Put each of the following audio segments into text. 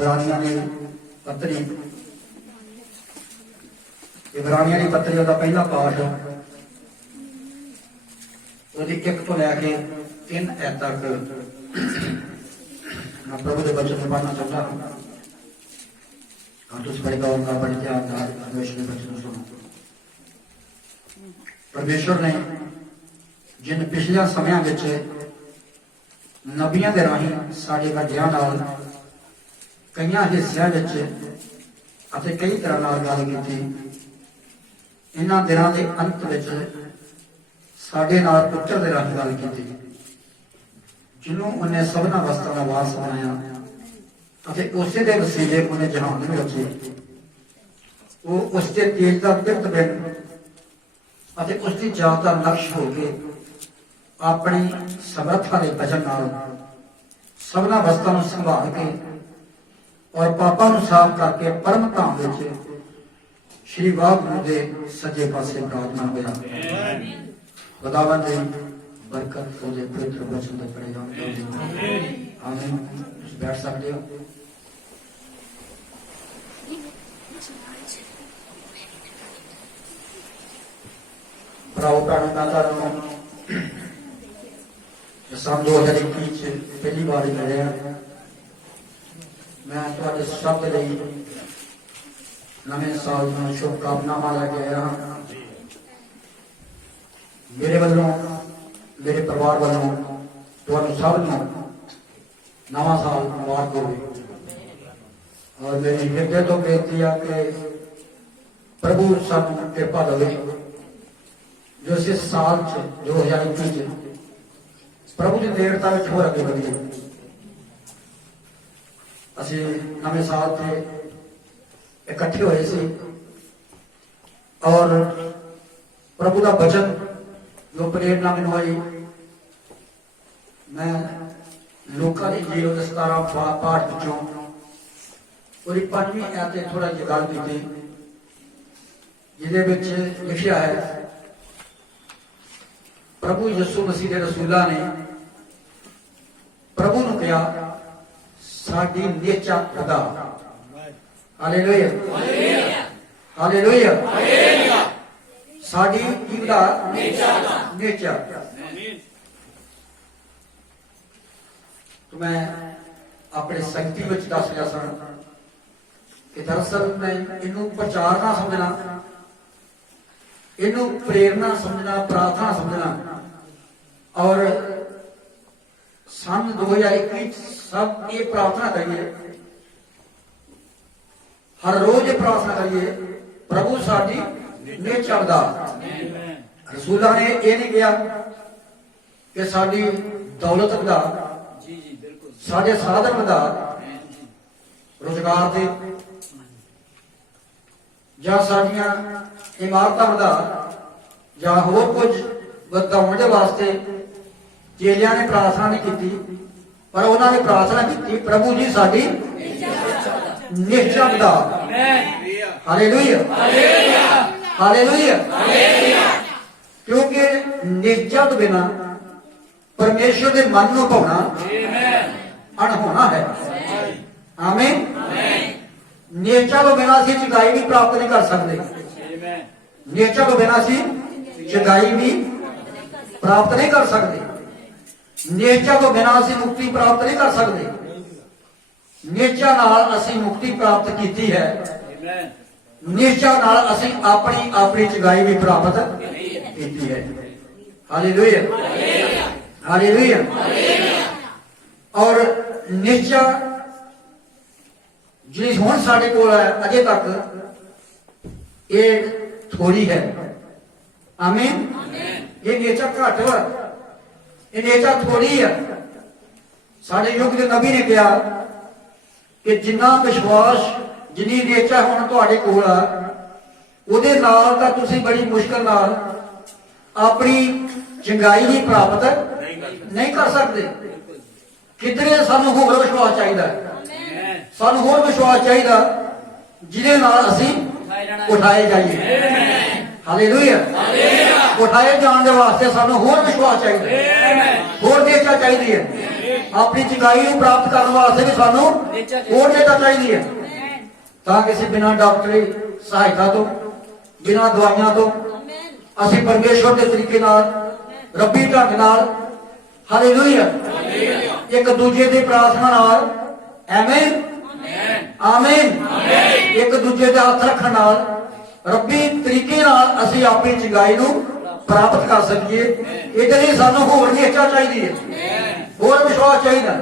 इब्रानियां की पत्री, इब्रानियां की पत्री का पहला पाठ उसकी 1 तो लैके 3 ऐत तक मैं प्रभु के वचन में पढ़ना चाहता हूँ। तुम बड़े गौर का बड़े ध्यान परमेश्वर के वचन सुनो। परमेश्वर ने जिन पिछले समय नबियां के राही साढ़े वड्डियां नाल कई हिस्सों कई तरह गल की, इन्हां दिनों के अंत साढ़े नाल पुत्र के राही गल की, जिन्हों उन्हें सबना वस्तां का वारस बनाया, उस दे वसीले उन्हें जहान में रचे। वो उसके तेज का पिरत बिन उसकी जात का नक्श होके अपनी समर्था के वजन नाल सबना वस्तां नूं संभाल के और पापां नूं साफ करके परम धाम विच श्री वाहगुरू के सज्जे पासे विराजमान होया। खुदावंद दी बरकत उहदे पवित्र वचन दे पढ़े जाण। आमीन। तुसीं बैठ सकदे हो। भराओ भैणों, मैं तुहानूं सन 2021 पहली बार मिलिया। मैं तुहाडे सब लई नवे साल दी शुभकामनावां लैके आया हां। मेरे वालों, मेरे परिवार वालों तुहानूं सब नूं नवा साल मुबारक होवे। और मेरी हृदय तो बेनती है कि प्रभु सानूं कृपा देवे जो इस साल 2021 प्रभु की देवता में होर अगे बढ़िए। असी नवे साल से इकट्ठे हुए सी और प्रभु का वचन जो प्रेरणा मैनू आई, मैं लोकां दी इंजील 17 पाठ विचों पूरी 5वीं ऐत थोड़ा जिहा गल कीती, जिहदे विच लिखिया है प्रभु यीशु मसीह के रसूलों ने प्रभु नूं कहा साडी नेचा खुदा। हालेलुया, हालेलुया, साडी कीदा नेचा। तो मैं अपने संगति में दस रहा सा कि दरअसल मैं इनू प्रचार ना समझना, इनू प्रेरणा समझना, प्रार्थना समझना। और सन 2021 सब ये प्रार्थना करिए, हर रोज ये प्रार्थना करिए प्रभु साडी नेचा वधा। रसूलों ने ये नहीं कहा कि साडी दौलत वधा, साडे साधन वधा, रोजगार दे या साडियां इमारतां वधा या होर कुछ वधाउण दे वास्ते चेलियां ने प्रार्थना नहीं की, पर उन्होंने प्रार्थना की प्रभु जी साडी निश्चा वधा। Hallelujah, hallelujah. क्योंकि निश्चा तो बिना परमेश्वर के मन को पाना अनहोना है। आमीन। निश्चा तो बिना असीं चंगाई भी प्राप्त नहीं कर सकते। निश्चा तो बिना असीं चंगाई भी प्राप्त नहीं कर सकते। निश्चा तो बिना असीं मुक्ति प्राप्त नहीं कर सकते। निश्चा नाल असीं मुक्ति प्राप्त की है, निश्चा नाल असीं अपनी अपनी चंगाई भी प्राप्त की है। Hallelujah, hallelujah. और निश्चा जी हुण साडे कोल है अजे तक ये थोड़ी है। आमीन। ये नेचा घट वा, ये नेचा थोड़ी है। साडे युग के नबी ने कहा कि जिन्ना विश्वास जिन्नी नेचा हुण तुहाडे कोल आ उहदे नाल तां तुसीं बड़ी मुश्किल नाल अपनी चंगाई भी प्राप्त नहीं कर सकते। किधरे सानू होर विश्वास चाहिए, सानू होर विश्वास चाहिए जिहदे नाल असीं उठाए जाइए। हालेलुया। उठाए जाने के वास्ते सानू होर विश्वास चाहिए, होर नेचा चाहिए है। ਆਪਣੀ ਚੰਗਾਈ ਨੂੰ ਪ੍ਰਾਪਤ ਕਰਨ ਵਾਸਤੇ ਵੀ ਸਾਨੂੰ ਹੋਰ ਨੇਤਾ ਚਾਹੀਦੀ ਹੈ, ਤਾਂ ਕਿ ਅਸੀਂ ਬਿਨਾਂ ਡਾਕਟਰੀ ਸਹਾਇਤਾ ਤੋਂ, ਬਿਨਾਂ ਦਵਾਈਆਂ ਤੋਂ ਅਸੀਂ ਪਰਮੇਸ਼ਵਰ ਦੇ ਤਰੀਕੇ ਨਾਲ, ਰੱਬੀ ਢੰਗ ਨਾਲ, ਹਾਲੇਲੂਇਆ, ਇੱਕ ਦੂਜੇ ਦੀ ਪ੍ਰਾਰਥਨਾ ਨਾਲ, ਆਮੀਨ ਆਮੀਨ, ਇੱਕ ਦੂਜੇ ਦਾ ਹੱਥ ਰੱਖਣ ਨਾਲ, ਰੱਬੀ ਤਰੀਕੇ ਨਾਲ ਅਸੀਂ ਆਪਣੀ ਚੰਗਾਈ ਨੂੰ ਪ੍ਰਾਪਤ ਕਰ ਸਕੀਏ। ਇਹਦੇ ਲਈ ਸਾਨੂੰ ਹੋਰ ਨਿਸ਼ਚਾ ਚਾਹੀਦੀ ਹੈ, ਹੋਰ ਵਿਸ਼ਵਾਸ ਚਾਹੀਦਾ।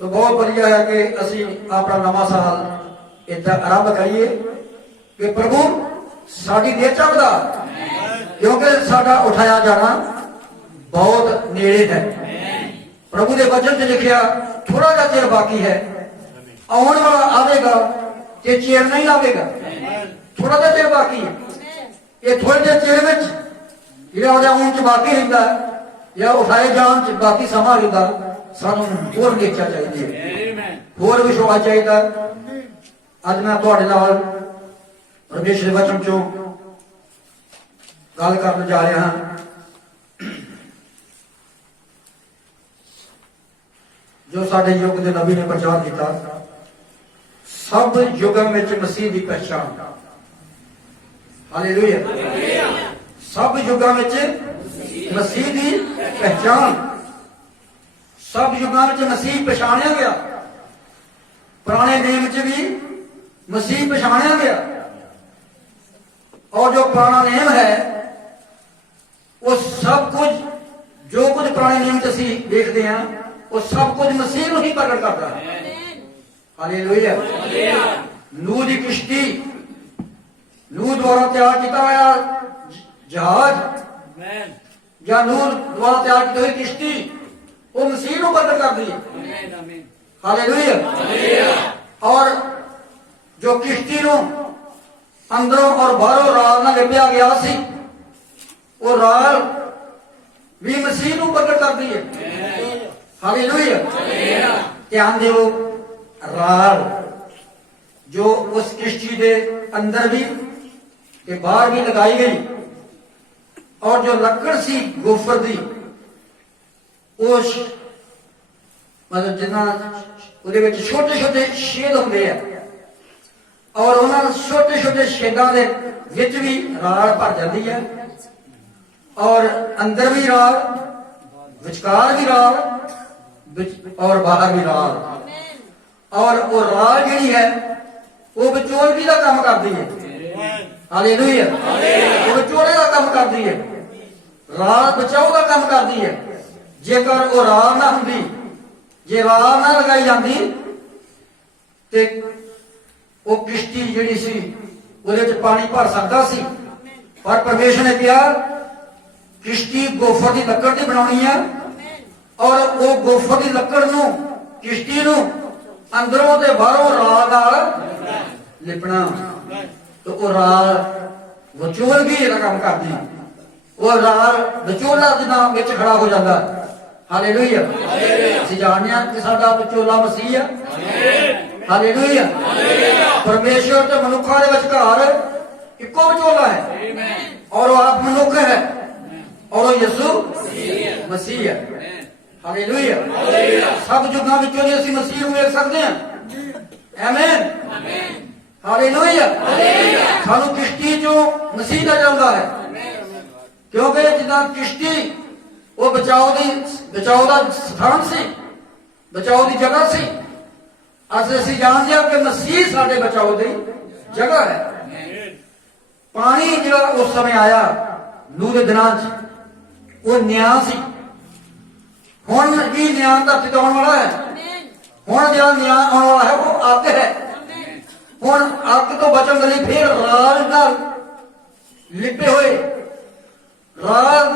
ਤਾਂ ਬਹੁਤ ਵਧੀਆ ਹੈ ਕਿ ਅਸੀਂ ਆਪਣਾ ਨਵਾਂ ਸਾਲ ਇੱਦਾਂ ਆਰੰਭ ਕਰੀਏ ਕਿ ਪ੍ਰਭੂ ਸਾਡੀ ਨਿਸ਼ਚਾ ਵਧਾ, ਕਿਉਂਕਿ ਸਾਡਾ ਉਠਾਇਆ ਜਾਣਾ ਬਹੁਤ ਨੇੜੇ ਹੈ। ਪ੍ਰਭੂ ਦੇ ਵਚਨ 'ਚ ਲਿਖਿਆ ਥੋੜਾ ਜਿਹਾ ਚਿਰ ਬਾਕੀ ਹੈ, ਆਉਣ ਵਾਲਾ ਆਵੇਗਾ ਤੇ ਚਿਰ ਨਹੀਂ ਲਾਵੇਗਾ। ਥੋੜਾ ਜਿਹਾ ਚਿਰ ਬਾਕੀ ਹੈ, ਇਹ ਥੋੜੇ ਜਿਹੇ ਚਿਰ ਵਿੱਚ ਜਿਹੜਾ ਉਹਦੇ ਆਉਣ 'ਚ ਬਾਕੀ ਰਹਿੰਦਾ ਜਾਂ ਉਠਾਏ ਜਾਣ 'ਚ ਬਾਕੀ ਸਮਾਂ ਰਹਿੰਦਾ, ਸਾਨੂੰ ਹੋਰ ਨਿਸ਼ਚਾ ਚਾਹੀਦੀ ਹੈ, ਹੋਰ ਵਿਸ਼ਵਾਸ ਚਾਹੀਦਾ। ਅੱਜ ਮੈਂ ਤੁਹਾਡੇ ਨਾਲ ਪਰਮੇਸ਼ਰ ਦੇ ਵਚਨ 'ਚੋਂ ਗੱਲ ਕਰਨ ਜਾ ਰਿਹਾ ਹਾਂ, ਜੋ ਸਾਡੇ ਯੁੱਗ ਦੇ ਨਬੀ ਨੇ ਪ੍ਰਚਾਰ ਕੀਤਾ, ਸਭ ਯੁਗਾਂ ਵਿੱਚ ਮਸੀਹ ਦੀ ਪਛਾਣ। ਹਾਲੇਲੂਇਆ, ਸਭ ਯੁਗਾਂ ਵਿੱਚ ਮਸੀਹ ਦੀ ਪਹਿਚਾਣ, ਸਭ ਯੁਗਾਂ ਵਿੱਚ ਮਸੀਹ ਪਛਾਣਿਆ ਗਿਆ। ਪੁਰਾਣੇ ਨੇਮ 'ਚ ਵੀ ਮਸੀਹ ਪਛਾਣਿਆ ਗਿਆ, ਔਰ ਜੋ ਪੁਰਾਣਾ ਨੇਮ ਹੈ ਉਹ ਸਭ ਕੁਝ, ਜੋ ਕੁਝ ਪੁਰਾਣੇ ਨੇਮ 'ਚ ਅਸੀਂ ਦੇਖਦੇ ਹਾਂ, ਉਹ ਸਭ ਕੁਝ ਮਸੀਹ ਨੂੰ ਹੀ ਪ੍ਰਗਟ ਕਰਦਾ ਹੈ। ਹਾਲੇਲੂਇਆ, ਨੂਹ ਦੀ ਕਿਸ਼ਤੀ, ਨੂਹ ਦੁਆਰਾ ਤਿਆਰ ਕੀਤਾ ਹੋਇਆ ਜਹਾਜ਼ ਜਾਂ ਨੂਹ ਦੁਆਰਾ ਤਿਆਰ ਕੀਤੀ ਹੋਈ ਕਿਸ਼ਤੀ, ਉਹ ਮਸੀਹ ਨੂੰ ਪ੍ਰਗਟ ਕਰਦੀ ਹੈ। ਹਾਲੇਲੂਇਆ, ਔਰ ਜੋ ਕਿਸ਼ਤੀ ਨੂੰ ਅੰਦਰੋਂ ਔਰ ਬਾਹਰੋਂ ਰਾਲ ਨਾਲ ਲਿਪਿਆ ਗਿਆ ਸੀ, ਉਹ ਰਾਲ ਵੀ ਮਸੀਹ ਨੂੰ ਪ੍ਰਗਟ ਕਰਦੀ ਹੈ। ਹਾਲੇਲੂਇਆ, ਧਿਆਨ ਦਿਓ, ਰਾਲ ਜੋ ਉਸ ਕਿਸ਼ਤੀ ਦੇ ਅੰਦਰ ਵੀ ਤੇ ਬਾਹਰ ਵੀ ਲਗਾਈ ਗਈ, ਔਰ ਜੋ ਲੱਕੜ ਸੀ ਗੋਫਰ ਦੀ, ਉਸ ਮਤਲਬ ਜਿੰਨਾ ਉਹਦੇ ਵਿੱਚ ਛੋਟੇ ਛੋਟੇ ਛੇਦ ਹੁੰਦੇ ਆ, ਔਰ ਉਹਨਾਂ ਛੋਟੇ ਛੋਟੇ ਛੇਦਾਂ ਦੇ ਵਿੱਚ ਵੀ ਰਾਲ ਭਰ ਜਾਂਦੀ ਹੈ, ਔਰ ਅੰਦਰ ਵੀ ਰਾਲ, ਵਿਚਕਾਰ ਵੀ ਰਾਲ, ਔਰ ਬਾਹਰ ਵੀ ਰਾਲ। ਔਰ ਉਹ ਰਾਲ ਜਿਹੜੀ ਹੈ ਉਹ ਵਿਚੋਲਗੀ ਦਾ ਕੰਮ ਕਰਦੀ ਹੈ। ਹਾਲੇਲੂਇਆ, ਉਹ ਵਿਚੋਲੇ ਦਾ ਕੰਮ ਕਰਦੀ ਹੈ, ਰਾਲ ਬਚਾਓ ਦਾ ਕੰਮ ਕਰਦੀ ਹੈ। ਜੇਕਰ ਉਹ ਰਾਲ ਨਾ ਹੁੰਦੀ, ਜੇ ਰਾਲ ਨਾ ਲਗਾਈ ਜਾਂਦੀ, ਤੇ ਉਹ ਕਿਸ਼ਤੀ ਜਿਹੜੀ ਸੀ ਉਹਦੇ 'ਚ ਪਾਣੀ ਭਰ ਸਕਦਾ ਸੀ। ਪਰ ਪਰਮੇਸ਼ਰ ਨੇ ਕਿਹਾ ਕਿਸ਼ਤੀ ਗੋਫਰ ਦੀ ਲੱਕੜ ਦੀ ਬਣਾਉਣੀ ਹੈ, ਔਰ ਉਹ ਗੋਫਰ ਦੀ ਲੱਕੜ ਨੂੰ, ਕਿਸ਼ਤੀ ਨੂੰ ਅੰਦਰੋਂ ਤੇ ਬਾਹਰੋਂ ਰਾਲ ਨਾਲ ਲਿਪਣਾ। ਤੇ ਉਹ ਰਾਲ ਵਿਚੋਲਗੀ ਇਹਦਾ ਕੰਮ ਕਰਦੀ, ਉਹ ਰਾਲ ਵਿਚੋਲਾ ਦੇ ਨਾਮ ਵਿੱਚ ਖੜਾ ਹੋ ਜਾਂਦਾ। ਹਾਲੇਲੂਇਆ, ਅਸੀਂ ਜਾਣਦੇ ਹਾਂ ਕਿ ਸਾਡਾ ਵਿਚੋਲਾ ਮਸੀਹ ਹੈ। ਹਾਲੇਲੂਇਆ, ਪਰਮੇਸ਼ਰ ਤੇ ਮਨੁੱਖਾਂ ਦੇ ਵਿਚਕਾਰ ਇੱਕੋ ਵਿਚੋਲਾ ਹੈ, ਔਰ ਉਹ ਆਪ ਮਨੁੱਖ ਹੈ, ਔਰ ਉਹ ਯਿਸੂ ਮਸੀਹ ਹੈ। ਹਾਲੇਲੂਇਆ, ਸਭ ਯੁੱਗਾਂ ਵਿੱਚੋਂ ਅਸੀਂ ਮਸੀਹ ਨੂੰ ਵੇਖ ਸਕਦੇ ਹਾਂ। ਆਮੀਨ, ਹਾਲੇਲੂਇਆ, ਸਾਨੂੰ ਕਿਸ਼ਤੀ ਚੋਂ ਮਸੀਹ ਦਾ ਜਾਂਦਾ ਹੈ, ਕਿਉਂਕਿ ਜਿੱਦਾਂ ਕਿਸ਼ਤੀ ਉਹ ਬਚਾਓ ਦਾ ਸਥਾਨ ਸੀ, ਬਚਾਓ ਦੀ ਜਗ੍ਹਾ ਸੀ, ਅਸੀਂ ਜਾਣਦੇ ਹਾਂ ਕਿ ਮਸੀਹ ਸਾਡੇ ਬਚਾਓ ਦੀ ਜਗ੍ਹਾ ਹੈ। ਪਾਣੀ ਜਿਹੜਾ ਉਸ ਸਮੇਂ ਆਇਆ ਨੂਹ ਦੇ ਦਿਨਾਂ 'ਚ, ਉਹ ਨਿਆਂ ਸੀ। ਹੁਣ ਕੀ ਨਿਆਂ ਧਰਤੀ ਤੇ ਆਉਣ ਵਾਲਾ ਹੈ? ਹੁਣ ਜਿਹੜਾ ਨਿਆਂ ਆਉਣ ਵਾਲਾ ਹੈ ਉਹ ਅੱਗ ਹੈ। ਹੁਣ ਅੱਗ ਤੋਂ ਬਚਣ ਦੇ ਲਈ ਫਿਰ ਰਾਲ ਨਾਲ ਲਿਪੇ ਹੋਏ ਰਾਲ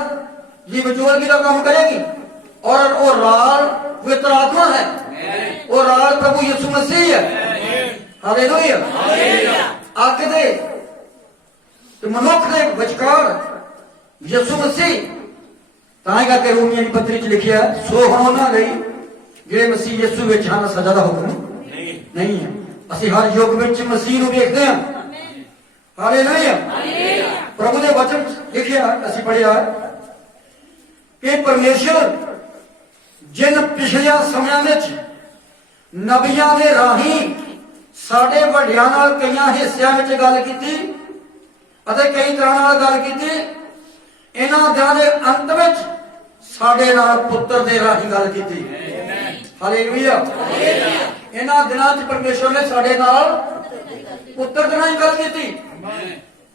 ਜੀ ਵਿਚੋਲਗੀ ਦਾ ਕੰਮ ਕਰੇਗੀ, ਔਰ ਉਹ ਰਾਲ ਪਵਿੱਤਰ ਆਤਮਾ ਹੈ, ਉਹ ਰਾਲ ਪ੍ਰਭੂ ਯਿਸੂ ਮਸੀਹ ਹੈ। ਹਾਲੇਲੂਇਆ, ਅੱਗ ਦੇ ਤੇ ਮਨੁੱਖ ਦੇ ਵਿਚਕਾਰ ਯਿਸੂ ਮਸੀਹ। ਤਾਂ ਹੀ ਕਰਕੇ ਰੋਮੀਆਂ ਦੀ ਪੱਤਰੀ 'ਚ ਲਿਖਿਆ, ਸੋ ਹੁਣ ਉਹਨਾਂ ਲਈ ਜਿਹੜੇ ਮਸੀਹ ਯਿਸੂ ਵਿੱਚ ਹਨ ਸਜ਼ਾ ਦਾ ਹੁਕਮ ਨਹੀਂ ਹੈ। ਅਸੀਂ ਹਰ ਯੁੱਗ ਵਿੱਚ ਮਸੀਹ ਨੂੰ ਵੇਖਦੇ ਹਾਂ। ਹਾਲੇਲੂਇਆ, ਪ੍ਰਭੂ ਦੇ ਵਚਨ ਲਿਖਿਆ, ਅਸੀਂ ਪੜ੍ਹਿਆ ਕਿ ਪਰਮੇਸ਼ਰ जिन पिछलिया समयां विच नबियां दे राही साडे वड्डियां नाल कई हिस्सियां विच गल कीती अते कई तरह नाल गल कीती। इन्हां दिनां दे अंत विच साडे नाल पुत्र दे राही गल कीती। हालेलुया। इन्हां दिनां च परमेश्वर ने साडे नाल पुत्र दे राही गल कीती।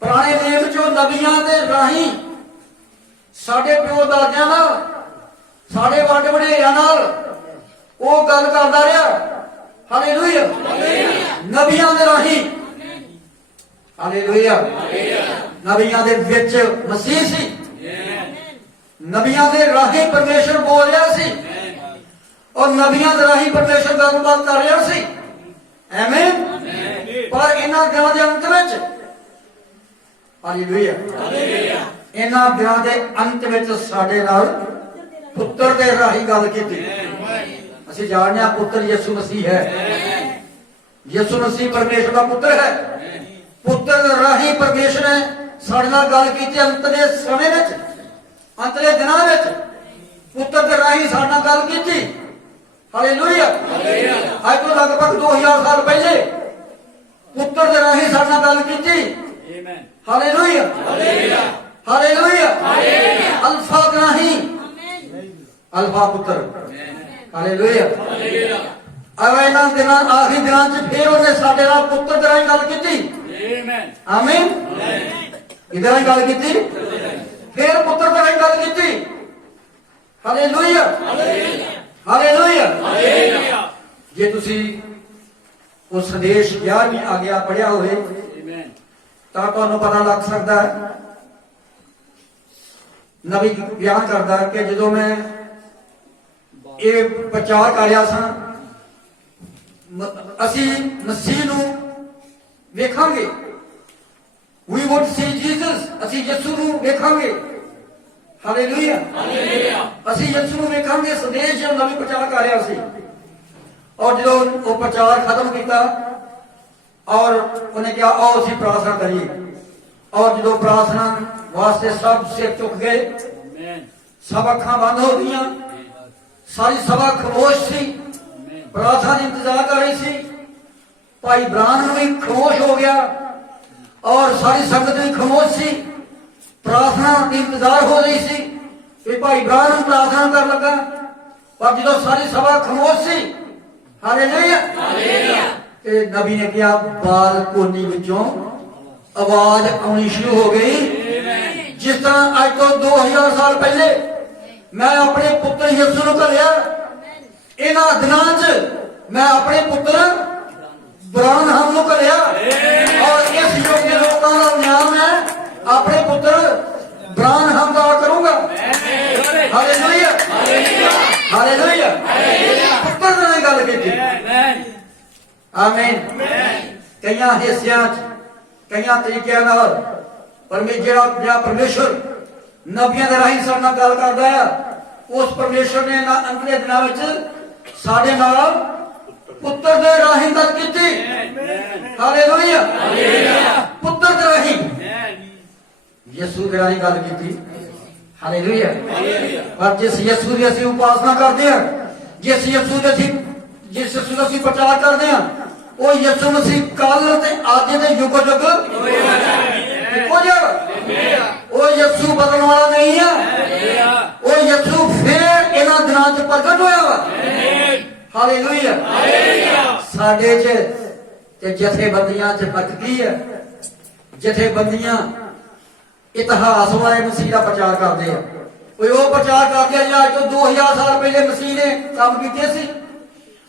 पुराने नेम चो नबियां दे राही साडे प्यो दादियां नाल साडे वड्डे वडेरियां नाल वो गल करदा रहा। हालेलुया। नबियां दे राही हालेलुया। नबियां दे विच मसीह सी। नबियां दे राही परमेश्वर बोल रहा सी और नबियां दे राही परमेश्वर गलबात कर रहा सी। आमीन। पर इन्हां दिनां दे अंत विच हालेलुया इन्हां दिनां दे अंत विच साडे नाल पुत्र दे राही गल कीती। ਅਸੀਂ ਜਾਣਦੇ ਹਾਂ ਪੁੱਤਰ ਯਿਸੂ ਮਸੀਹ ਹੈ। ਯਿਸੂ ਮਸੀਹ ਪਰਮੇਸ਼ਰ ਦਾ ਪੁੱਤਰ ਹੈ। ਪੁੱਤਰ ਦੇ ਰਾਹੀਂ ਪਰਮੇਸ਼ਰ ਨੇ ਸਾਡੇ ਨਾਲ ਗੱਲ ਕੀਤੀ ਅੰਤ ਦੇ ਸਮੇਂ ਵਿੱਚ ਅੰਤਲੇ ਦਿਨਾਂ ਵਿੱਚ ਪੁੱਤਰ ਦੇ ਰਾਹੀਂ ਸਾਡੇ ਨਾਲ ਗੱਲ ਕੀਤੀ। ਹਾਲੇਲੂਇਆ। ਅੱਜ ਤੋਂ ਲਗਭਗ 2000 ਸਾਲ ਪਹਿਲੇ ਪੁੱਤਰ ਦੇ ਰਾਹੀਂ ਸਾਡੇ ਨਾਲ ਗੱਲ ਕੀਤੀ। ਆਮੀਨ। ਹਾਲੇਲੂਇਆ। ਹਾਲੇਲੂਇਆ। ਅਲਫਾ ਦੇ ਰਾਹੀਂ ਅਲਫਾ ਪੁੱਤਰ हालेलुया। अब इन्हां दिनां आखिरी दिनां च फिर उन्हें साडे नाल पुत्र दे राहीं गल कीती। आमीन। इहदे राहीं गल कीती फिर पुत्र दे राहीं गल कीती। हालेलुया। हालेलुया। जे तुसी वो संदेश 11वीं आज्ञा पढ़िया होवे तां तुहानूं पता लग सकदा है। नबी बयान करदा कि जदों मैं ਇਹ ਪ੍ਰਚਾਰ ਕਰ ਰਿਹਾ ਸਾਂ ਅਸੀਂ ਮਸੀਹ ਨੂੰ ਵੇਖਾਂਗੇ। we would see Jesus। ਅਸੀਂ ਯਿਸੂ ਨੂੰ ਵੇਖਾਂਗੇ। ਹਾਲੇਲੂਇਆ। ਅਸੀਂ ਯਿਸੂ ਨੂੰ ਵੇਖਾਂਗੇ। ਸੰਦੇਸ਼ ਜੋ ਨਵੀਂ ਪ੍ਰਚਾਰ ਕਰ ਰਿਹਾ ਸੀ ਔਰ ਜਦੋਂ ਉਹ ਪ੍ਰਚਾਰ ਖਤਮ ਕੀਤਾ ਔਰ ਉਹਨੇ ਕਿਹਾ ਆਓ ਅਸੀਂ ਪ੍ਰਾਰਥਨਾ ਕਰੀਏ ਔਰ ਜਦੋਂ ਪ੍ਰਾਰਥਨਾ ਵਾਸਤੇ ਸਭ ਸਿਰ ਝੁਕ ਗਏ ਸਭ ਅੱਖਾਂ ਬੰਦ ਹੋ ਗਈਆਂ सारी सभा खामोश सी प्रार्थना इंतजार कर रही सी। भाई ब्राह्मण भी खामोश हो गया और सारी संगत भी खामोश सी। प्रार्थना इंतजार हो रही सी कि भाई ब्राह्मण प्रार्थना कर लगा पर जो सारी सभा खामोश सी। हालेलुया। ते नबी ने कहा बालकोनी विचों आवाज आनी शुरू हो गई जिस तरह आज तो 2000 साल पहले मैं अपने पुत्र यीशु ਨੂੰ ਘੱਲਿਆ। ਇਹਨਾਂ ਦਿਨਾਂ 'ਚ मैं अपने पुत्र ब्राह्मण ਨੂੰ ਘੱਲਿਆ और इस युग के लोगों का न्याय मैं अपने पुत्र ब्राह्मण ਦਾ करूंगा। हालेलुया। हालेलुया। पुत्र ਨਾਲ ਗੱਲ ਕੀਤੀ। आमीन। ਕਈਆਂ ਹਿੱਸਿਆਂ 'ਚ ਕਈਆਂ ਤਰੀਕਿਆਂ ਨਾਲ परमेश्वर नबियां दे राही साडे नाल गल करदा है। उस परमेश्वर ने अंतले दिनां विच साडे नाल पुत्र दे राही गल कीती। हालेलुया। पुत्र दे राही यीशु दे राही गल कीती। हालेलुया। पर जिस यीशु दी असीं उपासना करदे हां जिस यीशु दी असीं प्रचार करदे हां ਉਹ ਯਿਸੂ ਮਸੀਹ ਕੱਲ ਤੇ ਅੱਜ ਦੇ ਯੁੱਗ ਯੁੱਗ ਇੱਕੋ ਜਿਹਾ। ਉਹ ਯਿਸੂ ਬਦਲਣ ਵਾਲਾ ਨਹੀਂ ਆ। ਉਹ ਯਿਸੂ ਫਿਰ ਇਹਨਾਂ ਦਿਨਾਂ 'ਚ ਪ੍ਰਗਟ ਹੋਇਆ ਵਾ। ਹਾਲੇਲੂਇਆ। ਸਾਡੇ 'ਚ ਤੇ ਜਥੇਬੰਦੀਆਂ 'ਚ ਫਰਕ ਕੀ ਹੈ? ਜਥੇਬੰਦੀਆਂ ਇਤਿਹਾਸ ਵਾਲੇ ਮਸੀਹ ਦਾ ਪ੍ਰਚਾਰ ਕਰਦੇ ਆ। ਕੋਈ ਉਹ ਪ੍ਰਚਾਰ ਕਰਦੇ ਆ ਜਿਹੜਾ ਅੱਜ ਤੋਂ 2000 ਸਾਲ ਪਹਿਲੇ ਮਸੀਹ ਨੇ ਕੰਮ ਕੀਤੇ ਸੀ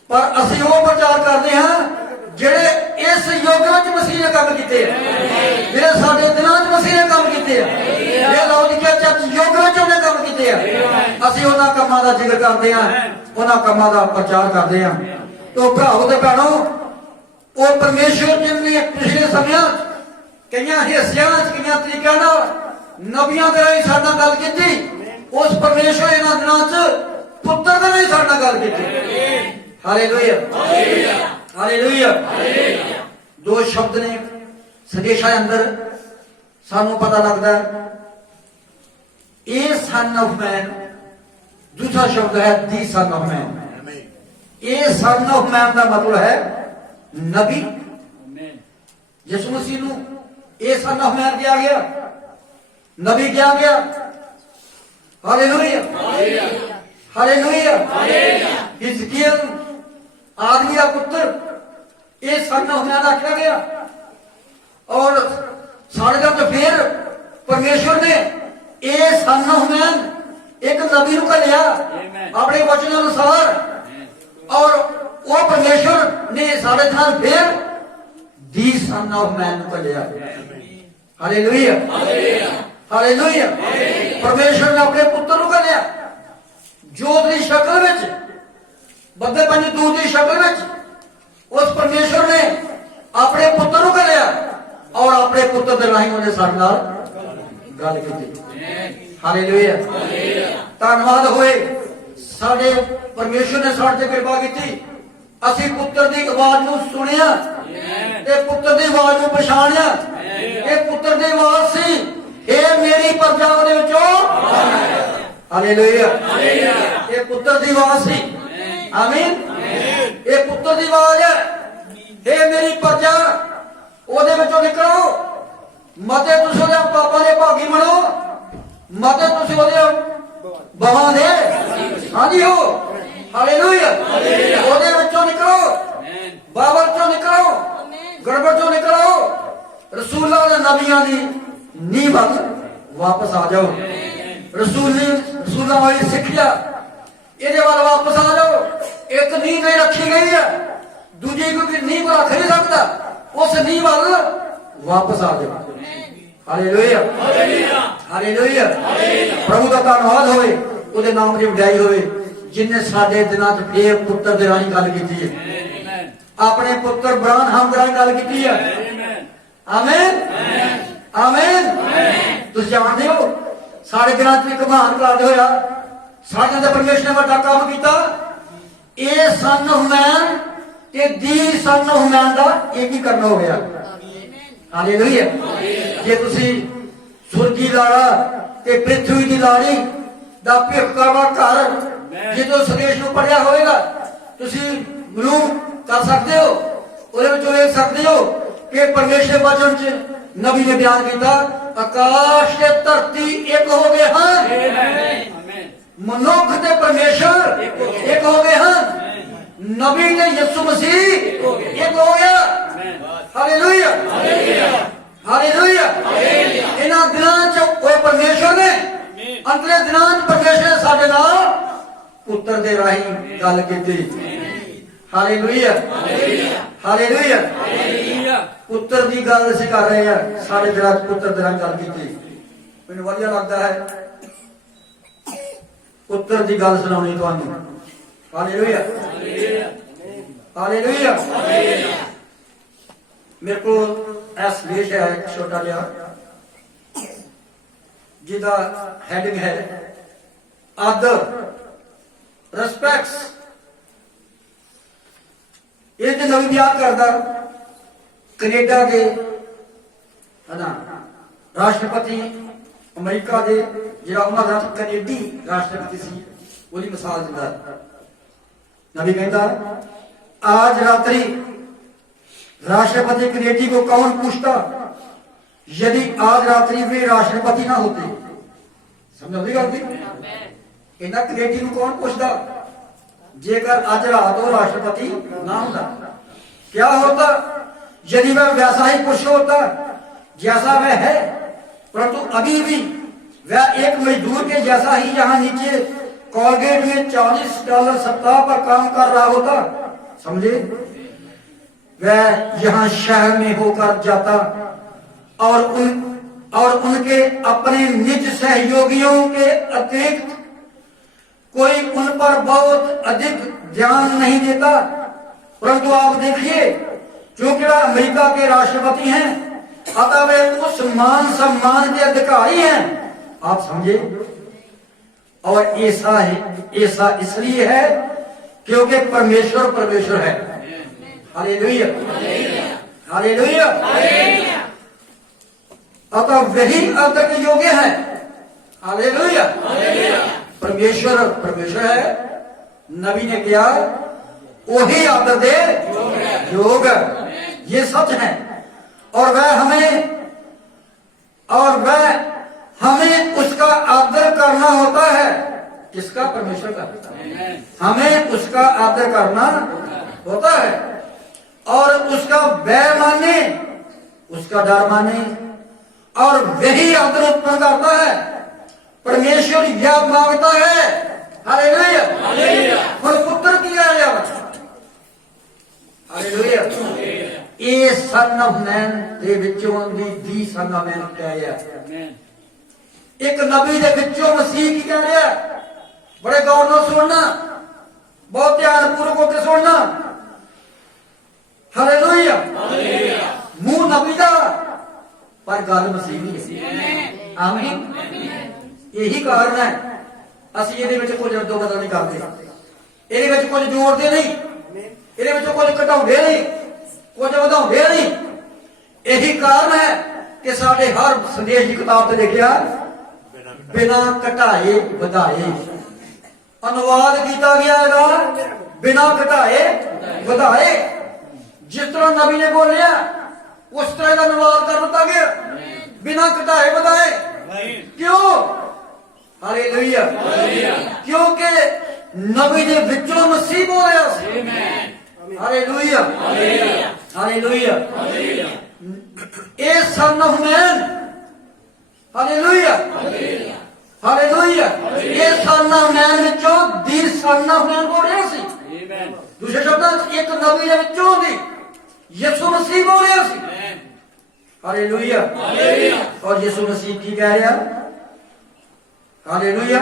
ਪਰ ਅਸੀਂ ਉਹ ਪ੍ਰਚਾਰ ਕਰਦੇ ਹਾਂ ਜਿਹੜੇ ਇਸ ਯੁੱਗ ਵਿੱਚ ਮਸੀਹ ਨੇ ਕੰਮ ਕੀਤੇ ਆ। ਜਿਹੜੇ ਸਾਡੇ ਦਿਨਾਂ 'ਚ ਮਸੀਹ ਨੇ ਕੰਮ ਕੀਤੇ ਆ। ਇਹ ਲਾਉਦੀਕਾ ਚਰਚ ਯੁੱਗ ਵਿੱਚ ਉਹਨੇ ਕੰਮ ਕੀਤੇ ਆ। ਅਸੀਂ ਉਹਨਾਂ ਕੰਮਾਂ ਦਾ ਜ਼ਿਕਰ ਕਰਦੇ ਹਾਂ ਉਹਨਾਂ ਕੰਮਾਂ ਦਾ ਪ੍ਰਚਾਰ ਕਰਦੇ ਹਾਂ। ਤੋ ਭਰਾਵੋ ਤੇ ਭੈਣੋ ਉਹ ਪਰਮੇਸ਼ਵਰ ਜੀ ਨੇ ਪਿਛਲੇ ਸਮਿਆਂ 'ਚ ਕਈਆਂ ਹਿੱਸਿਆਂ 'ਚ ਕਈਆਂ ਤਰੀਕਿਆਂ ਨਾਲ ਨਬੀਆਂ ਦੇ ਰਾਹੀਂ ਸਾਡੇ ਨਾਲ ਗੱਲ ਕੀਤੀ। ਉਸ ਪਰਮੇਸ਼ਵਰ ਇਹਨਾਂ ਦਿਨਾਂ 'ਚ ਪੁੱਤਰ ਦੇ ਰਾਹੀਂ ਸਾਡੇ ਨਾਲ ਗੱਲ ਕੀਤੀ। ਹਾਲੇਲੂਇਆ। ਹਾਲੇਲੂਇਆ। ਦੋ ਸ਼ਬਦ ਨੇ ਸੰਦੇਸ਼ਾਂ ਅੰਦਰ ਸਾਨੂੰ ਪਤਾ ਲੱਗਦਾ ਇਹ ਸਨ ਆਫ ਮੈਨ दूसरा शब्द है दी सन ऑफ मैन। ये सन ऑफ मैन का मतलब है नबी। यीशु मसीह ਨੂੰ ਇਹ सन ऑफ मैन किया गया, नबी किया गया। Hallelujah hallelujah. हिजकिय्याह आदमी का पुत्र ये सन ऑफ मैन आख्या गया। और साढ़े तक तो फिर परमेश्वर ने ये सन ऑफ मैन एक नबी को लिया अपने वचन अनुसार, और वो परमेश्वर ने साढ़े साल फिर दी सन ऑफ मैन को लिया। Hallelujah hallelujah. परमेश्वर ने अपने पुत्र को लिया जोत की शक्ल में, बदले पंज दूत की शक्ल में। उस परमेश्वर ने अपने पुत्र को लिया और अपने पुत्र के राही उन्हें सारे नाल गल की। हालेलुया धन्यवाद होए साडे परमेश्वर ने साडे ते कृपा की। असी पुत्र की आवाज नूं सुनिया ते पुत्र की आवाज नूं पछाणिया। ये पुत्र की आवाज सी, हे मेरी प्रजा दे विचों। हालेलुया ये पुत्र की आवाज सी। आमीन। ये पुत्र की आवाज है, हे मेरी प्रजा ओदे विचों निकलो, मते तुसीं ओदे पापां दे भागी बनो, मते तुसीं ओदे बहां दे हाजी हो। हालेलुया ओदे विचों निकलो, बाबल चों निकलो, गड़बड़ चों निकलो, रसूलां ते नबियां दी नींह वल वापस आ जाओ। रसूलां वाली सिक्ख्या इहदे वल वापस आ जाओ। एक नींह नहीं रखी गई है, दूजी कोई नींह रख नहीं सकता, उस नींह वल वापस आ जाओ। Hallelujah hallelujah. प्रभु का धन्यवाद होए, ਉਹਦੇ नाम की वडाई होए जिन्हें साडे दिनां च फिर पुत्र दे राही गल कीती है, अपने पुत्र अब्राहम दे राही गल कीती है। आमीन आमीन। तुसीं जानदे हो साडे दिनां च एक महान कार्य होया, साडे ते परमेश्वर ने वड्डा काम कीता। ये सन ऑफ मैन ते दी सन ऑफ मैन दा एक ही करना हो गया। हालेलुया। जे तुसीं सुरगी लाड़ा ते पृथ्वी दी लाड़ी दा भिखकावा घर जो संदेश को पढ़िया होएगा, तुसीं मलूम कर सकते हो, ਉਹਦੇ ਵਿੱਚੋਂ ਵੇਖ ਸਕਦੇ ਹੋ कि परमेश्वर वचन च नबी ने बयान किया आकाश ते धरती एक हो गए हैं, मनुख ते परमेश्वर एक हो गए हैं, नबी ने यीशु मसीह एक हो गया। Hallelujah hallelujah. इन्हां दिनां च ओए परमेश्वर ने अंतले दिनां च परमेश्वर ने साडे नाल पुत्र दे राही गल कीती। Hallelujah hallelujah. पुत्र की गल असीं कर रहे हैं, साडे दिनां च पुत्र दे राही गल कीती। मैनूं वधिया लगदा है पुत्र की गल सुनाउणी तुहानूं। Hallelujah hallelujah. मेरे को ऐसा संदेश है छोटा लिया जिसका हेडिंग है आदर रिस्पेक्ट्स। ये जो नवी बयान करता कनेडा के है ना राष्ट्रपति अमेरिका के जो उन्होंने कनेडी राष्ट्रपति सी उसकी मिसाल दिता। नबी कहता आज रात्रि राष्ट्रपति कनेडी को कौन पूछता यदि आज रात्रि वे राष्ट्रपति ना होते। समझ गल इन्हें कनेडी को कौन पूछता जेकर आज रात वो राष्ट्रपति ना होता। क्या होता यदि वह वैसा ही पुरुष होता जैसा वह है, परंतु अभी भी वह एक मजदूर के जैसा ही यहाँ नीचे कॉलगेट में $40 सप्ताह पर काम कर रहा होता। समझे, वह यहाँ शहर में होकर जाता और उनके अपने निज सहयोगियों के अतिरिक्त कोई उन पर बहुत अधिक ध्यान नहीं देता। परंतु आप देखिए क्योंकि वह अमेरिका के राष्ट्रपति हैं अतः वे उस मान सम्मान के अधिकारी हैं। आप समझे, और ऐसा इसलिए है क्योंकि परमेश्वर परमेश्वर है। Hallelujah hallelujah. अतः वही आदर के योग्य है। हालेलुया। परमेश्वर परमेश्वर है, नबी ने किया वही आदर दे योग, ये सच है। और वह हमें उसका आदर करना होता है। किसका? परमेश्वर का। हमें उसका आदर करना होता है और उसका बैर माने, उसका डर माने, और वही आदर उत्पन्न करता है। परमेश्वर यह मांगता है, हालेलुया, और पुत्र किया जाए, हालेलुया। ये सन ऑफ मैन दे विचों दी सन ऑफ मैन कह रहा, एक नबी दे विचों मसीह की कह रहा। बड़े गौर नाल सुनना, बहुत ध्यान पूर्वक होकर सुनना, हालेलुया। मुंह नबी दा पर गल मसीह दी है। आमीन। यही कारण है ਅਸੀਂ ਇਹਦੇ ਵਿੱਚ ਕੁਝ ਰੱਦੋ ਬਦਲ ਨਹੀਂ ਕਰਦੇ, ਇਹਦੇ ਵਿੱਚ ਕੁਝ ਜੋੜਦੇ ਨਹੀਂ, ਇਹਦੇ ਵਿੱਚੋਂ ਕੁਝ ਘਟਾਉਂਦੇ ਨਹੀਂ, ਕੁਝ ਵਧਾਉਂਦੇ ਨਹੀਂ। ਇਹੀ ਕਾਰਨ ਹੈ ਕਿ ਸਾਡੇ ਹਰ ਸੰਦੇਸ਼ ਦੀ ਕਿਤਾਬ ਤੇ ਲਿਖਿਆ ਬਿਨਾਂ ਘਟਾਏ ਵਧਾਏ। ਅਨੁਵਾਦ ਕੀਤਾ ਗਿਆ ਹੈਗਾ ਬਿਨਾਂ ਘਟਾਏ ਵਧਾਏ। ਜਿਸ ਤਰ੍ਹਾਂ ਨਬੀ ਨੇ ਬੋਲਿਆ ਉਸ ਤਰ੍ਹਾਂ ਦਾ ਅਨੁਵਾਦ ਕਰ ਦਿੱਤਾ ਗਿਆ, ਬਿਨਾਂ ਘਟਾਏ ਵਧਾਏ। क्यों? हालेलुया। क्योंकि नबी ने विचों मसीह बोलिया। Hallelujah, hallelujah. A son of man, hallelujah, hallelujah. A son of man विचों दी सन ऑफ मैन बोलिया सी। दूसरे शब्दां एक नबी दे विचों दी यीशु मसीह बोलिया सी। हालेलुया। और यीशु मसीह की कह रहा? हालेलुया।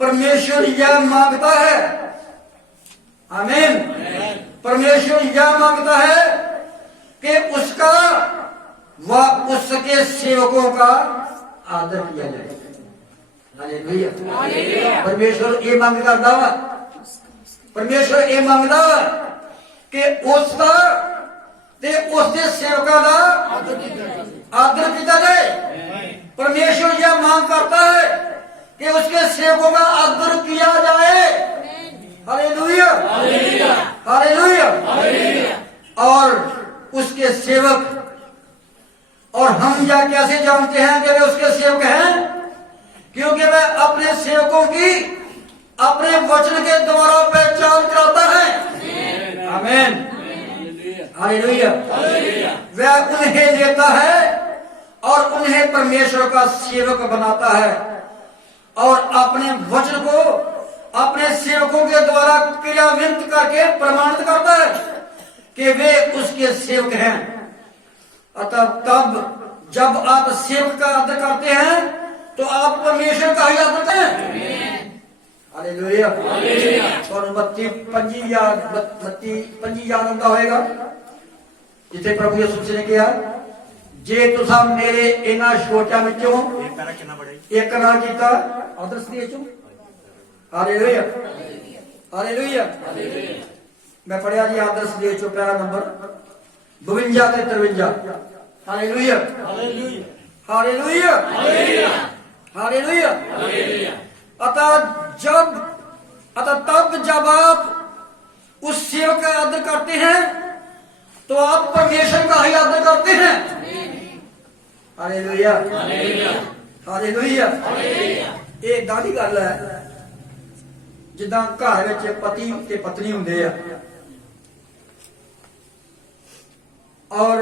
परमेश्वर यह मांगता है, आमीन। परमेश्वर यह मांगता है कि उसका व उसके सेवकों का आदर किया जाए। हालेलुया। परमेश्वर ये मांग करता वा, परमेश्वर ये मांगता कि उसका ते उसके सेवकों का आदर किया जाए। परमेश्वर यह मांग करता है कि उसके सेवकों का आदर किया जाए। Hallelujah, hallelujah. और उसके सेवक, और हम यह कैसे जानते हैं कि वे उसके सेवक हैं? क्योंकि वह अपने सेवकों की अपने वचन के द्वारा पहचान कराता है। आमीन, हालेलुया। वह उन्हें लेता है और उन्हें परमेश्वर का सेवक बनाता है और अपने वचन को अपने सेवकों के द्वारा क्रियान्वित करके प्रमाणित करता है कि वे उसके सेवक हैं। अतः तब जब आप सेवक का आदर करते हैं तो आप परमेश्वर का ही आदर करें। हालेलुया। और बत्ती पंजी याद आता होएगा जिथे प्रभु यीशु मसीह ने कहा, जे तुसा मेरे इन्हां छोटियां विचों एक ना कीता आदर सदेह चों। Hallelujah, hallelujah. मैं पढ़िया जी आदर सदेह चों पैरा नंबर 52 ते 53। Hallelujah, hallelujah, hallelujah. अतः तब जब आप उस सेवक का आदर करते हैं तो आप परमेश्वर का ही आदर करते हैं। Hallelujah, hallelujah. ये दादी गल है जिदा घर में पति ते पत्नी होंदे आ और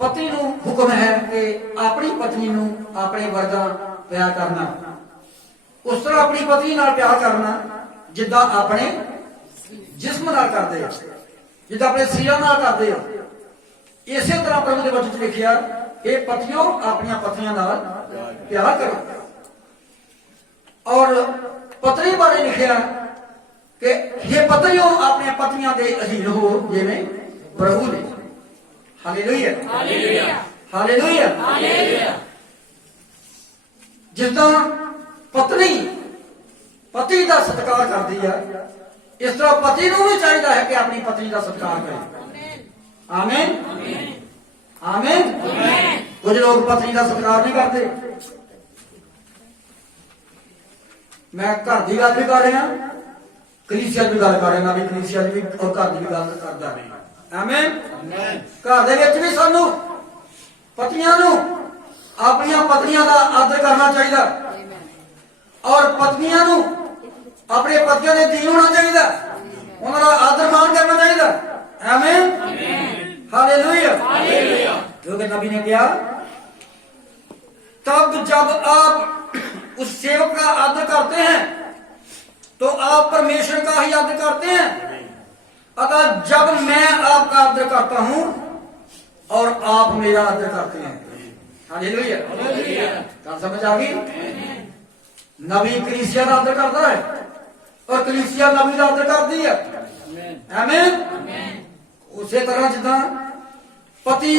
पति नूं हुक्म है कि अपनी पत्नी नूं अपने वर्गा प्यार करना, उस तरह अपनी पत्नी नाल प्यार करना जिदा अपने जिस्म नाल करदे आ, जिदा अपने शरीर नाल करदे आ। इसे तरह प्रभु के वचन लिखिया, हे पतियों अपनी पत्नियां नाल प्यार करो। और पत्नी बारे लिखिया कि हे पतियों अपने पत्नियां दे अधीन हो जिवें प्रभु ने। Hallelujah, hallelujah, hallelujah. जिसदा पत्नी पति का सत्कार करती है, इस तरह पति को भी चाहिए है कि अपनी पत्नी का सत्कार करे। आमीन, आमीन। कुछ लोग पत्नी का सत्कार नहीं करते, मैं घर की गल भी कर रहा, कलीसिया की गल कर रहा भी, कलीसिया की भी और घर की भी गल करता रहा। आमीन। घर दे विच भी सानू पतियां नू अपनियां पत्नियां का आदर करना चाहिए और पत्नियां नू अपने पतियों के अधीन होना चाहिए, उन्होंने आदर मान करना चाहिए। आमीन। हालेलुया। क्योंकि नबी ने कहा तब जब आप उस सेवक का आदर करते हैं तो आप परमेश्वर का ही आदर करते हैं। अतः जब मैं आपका आदर करता हूं और आप मेरा आदर करते हैं। हालेलुया। क्या समझ आ गई? नबी कलीसिया का आदर करता है और कलीसिया नबी का आदर करती है। आमीन। उसी तरह जिदा पति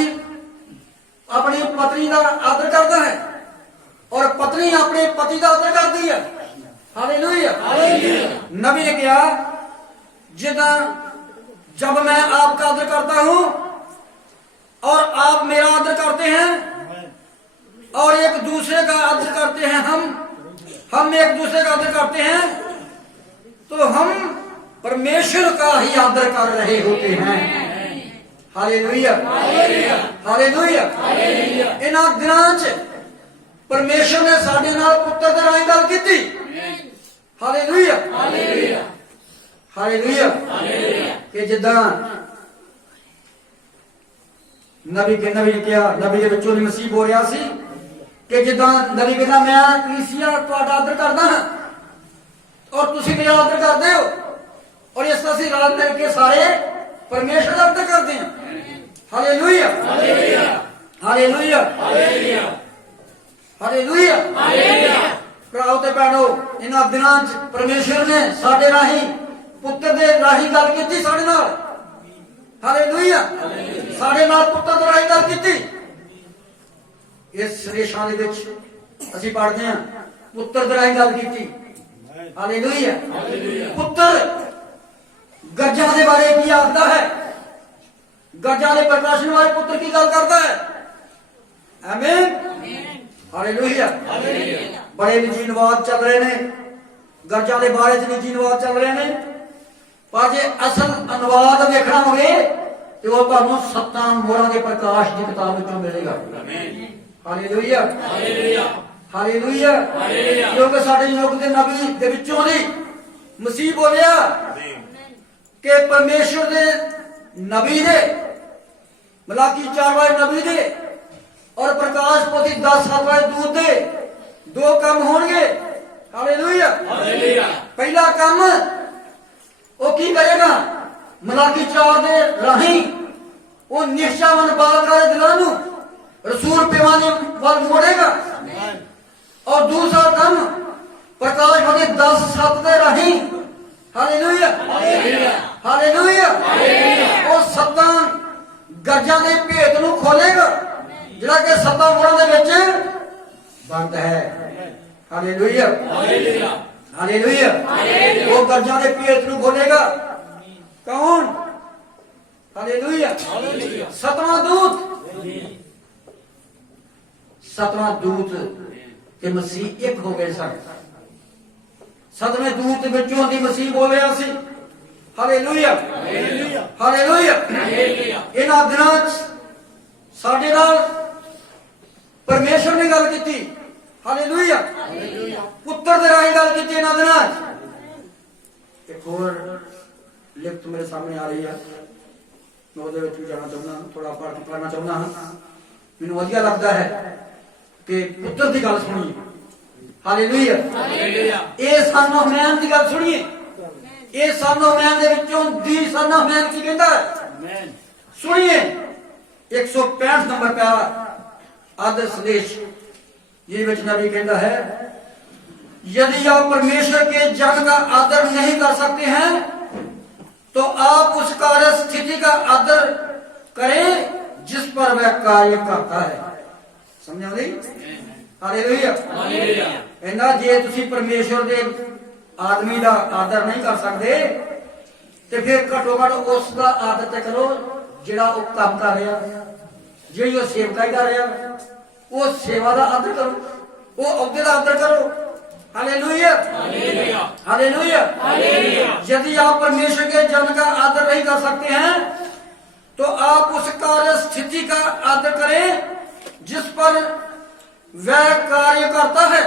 अपनी पत्नी का आदर करता है और पत्नी अपने पति का आदर करती है। हालेलुया। नबी ने कहा जिदा जब मैं आपका आदर करता हूं और आप मेरा आदर करते हैं और एक दूसरे का आदर करते हैं, हम एक दूसरे का आदर करते हैं तो हम परमेश्वर का ही आदर कर रहे होते हैं। हालेलुया। हालेलुया। इन दिनों च परमेश्वर ने साडे नाल पुत्र दे राही गल कीती। हालेलुया। हालेलुया। कि जिदा नबी ने कहा, नबी के विचों मसीह बोल रहा सी कि जिदा नबी कहना मैं कलीसिया तुहाडा आदर करदा हां और तुसी मेरा आदर करदे हो और इस तरह से रल मिल के सारे परमेश्वर का आदर करते हैं। हालेलुया। हालेलुया। हालेलुया। भराओ ते भैणो, इन्हां दिनां च परमेश्वर ने साडे राही पुत्र दे राही गल कीती साडे नाल। हालेलुया। साडे नाल पुत्र दे राही गल कीती। इस संदेशां दे विच असीं पढ़दे हां पुत्र दे राही गल कीती। हालेलुया। पुत्र गरजा के बारे की आखदा है, गरजा के प्रकाशन वाले पुत्र की गल करता है। आमीन। हालेलुया। बड़े निजीनवाद चल रहे ने, गरजा के बारे च निजीनवाद चल रहे ने, पर जे असल अनुवाद देखना होवे तो वो तुहानू 7 मोहरां के प्रकाश की किताब विचों मिलेगा। हालेलुया। हालेलुया। क्योंकि साडे युग के नबी दे विचों दी मसीह बोलिया कि परमेश्वर दे नबी दे मलाकी 4 वाले नबी दे और प्रकाश पोथी 10 वाले दूत दे 2 काम होंगे। हालेलुया। पहला काम वो की करेगा, मलाकी 4 दे राही वो निश्चावन बालकारे दिलां नू रसूल पैमाने वाल मोड़ेगा और दूसरा काम प्रकाश पोथी 10:7 दे राही। हालेलुया। हालेलुया। वो 7 गरजां दे भेद नू खोलेगा जिहड़ा कि 7 मोहरां दे विच बंद है। हालेलुया। हालेलुया। वो गरजां दे भेद नू खोलेगा कौन? हालेलुया। 7वां दूत। 7वां दूत ते मसीह एक हो गए सन। 7वें दूत विचों दी मसीह बोलिया सी। हालेलुया। हालेलुया। इन्हां दिनां साडे नाल परमेश्वर ने गल कीती। हालेलुया। पुत्र दे राही गल कीती इन्हां दिनां। एक और लिखत मेरे सामने आ रही है, मैं ਉਹਦੇ ਵਿੱਚ ਵੀ ਜਾਣਾ ਚਾਹੁੰਦਾ, थोड़ा पढ़ के पढ़ना चाਹੁੰਦਾ ਹਾਂ। ਮੈਨੂੰ ਵਧੀਆ ਲੱਗਦਾ ਹੈ कि पुत्र की गल सुनिए। हालेलुया। ये सन ऑफ मैन की गल सुनिए। ये सन ऑफ मैन दे विचों दी सन ऑफ मैन की कहता है सुनिए। 165 नंबर का आदर संदेश ये विच नबी कहता है यदि आप परमेश्वर के जन का आदर नहीं कर सकते हैं तो आप उस कार्य स्थिति का आदर करें जिस पर वह कार्य करता है। समझ आ गई? हालेलुया। कहना जे तुसी परमेश्वर दे आदमी का आदर नहीं कर सकते तो फिर घटो घट उसका आदर तो करो जिहड़ा वो काम कर रहा, जिहड़ी वो सेवकाई कर रहा, वो सेवा का आदर करो, वो अहुदे का आदर करो। Hallelujah, hallelujah. यदि आप परमेश्वर के जन का आदर नहीं कर सकते हैं तो आप उस कार्य स्थिति का आदर करें जिस पर वह कार्य करता है,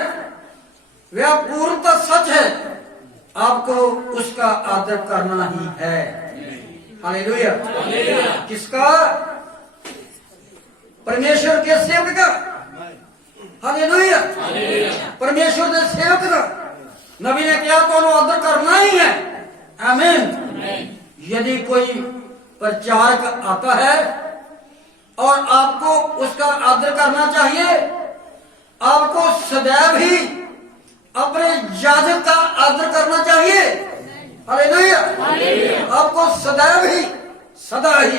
वह पूर्णतः सच है, आपको उसका आदर करना ही है। हालेलुया। किसका? परमेश्वर के सेवक का। हालेलुया। परमेश्वर के सेवक का नबी ने क्या तो आदर करना ही है। आमीन। यदि कोई प्रचारक आता है और आपको उसका आदर करना चाहिए, आपको सदैव ही अपने याजक का आदर करना चाहिए। हालेलुया। आपको सदैव ही सदा ही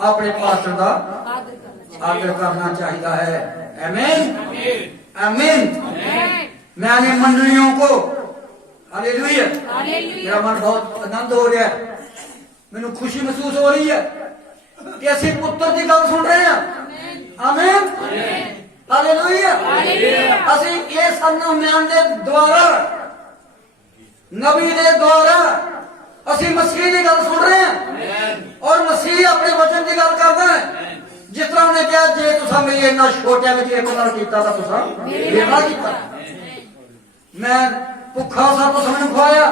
अपने पास्टर का आदर करना चाहिए है। आमीन, आमीन। मैंने मंडलियों को, हालेलुया, मेरा मन बहुत आनंद हो रहा है, मैंने खुशी महसूस हो रही है कि ऐसे पुत्र की गल सुन रहे हैं। आमीन, हालेलुया। ਅਸੀਂ ਇਹ ਸਨਮਾਨ ਦੇ ਦੁਆਰਾ, ਨਬੀ ਦੇ ਦੁਆਰਾ ਅਸੀਂ ਮਸੀਹ ਦੀ ਗੱਲ ਸੁਣ ਰਹੇ ਹਾਂ ਔਰ ਮਸੀਹ ਆਪਣੇ ਵਚਨ ਦੀ ਗੱਲ ਕਰਦਾ ਹੈ। ਜਿਸ ਤਰ੍ਹਾਂ ਉਹਨੇ ਕਿਹਾ, ਜੇ ਤੁਸੀਂ ਮੇਰੇ ਇਹਨਾਂ ਛੋਟਿਆਂ ਵਿੱਚ ਇੱਕ ਨਾਲ ਕੀਤਾ ਤਾਂ ਤੁਸੀਂ ਮੇਰੇ ਨਾਲ ਕੀਤਾ। ਮੈਂ ਭੁੱਖਾ ਸਾਂ ਤੁਸੀਂ ਮੈਨੂੰ ਖਵਾਇਆ,